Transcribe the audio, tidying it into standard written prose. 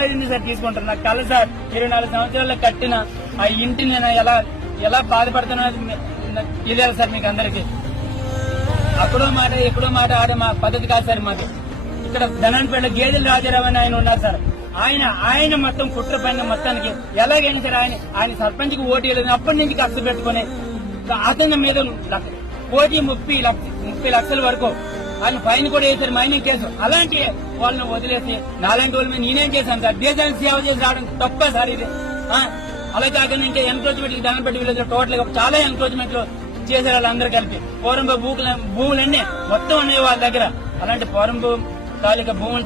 మీద ఉంది సార్ తీసుకుంటారు. నాకు కల సార్ 24 సంవత్సరాల్లో కట్టిన ఆ ఇంటిని నేను ఎలా బాధపడుతున్నది తెలియాలి సార్ మీకు అందరికి. అక్కడో మాట ఎక్కడో మాట ఆడే మా పద్ధతి కాదు సార్ మాది. ఇక్కడ ధనాన్పేట గేదెల రాజారావు అని ఆయన ఉన్నారు సార్. ఆయన మొత్తం కుట్ర పైన మొత్తానికి ఎలాగైనా సరే ఆయన సర్పంచ్ కి ఓటు వేయలేదు. అప్పటి నుంచి ఖర్చు పెట్టుకుని అతని మీద 30 లక్షల వరకు ఆయన ఫైన్ కూడా వేశారు, మైనింగ్ కేసు. అలాంటి వాళ్ళని వదిలేసి నాలాంటి వాళ్ళ మీద నేనేం చేశాను సార్? దేశానికి సేవ చేసి రావడం తప్ప సార్ ఇది. అలా కాకుండా ఇంకా ఎంక్రోచ్మెంట్ ధనంపేట విలేజ్ లో టోటల్ గా చాలా ఎంక్రోచ్మెంట్లు చేశారు వాళ్ళందరూ కలిపి. పూర్వం భూములన్నీ మొత్తం ఉన్నాయి వాళ్ళ దగ్గర. అలాంటి పూర్వం తాలూకా భూములు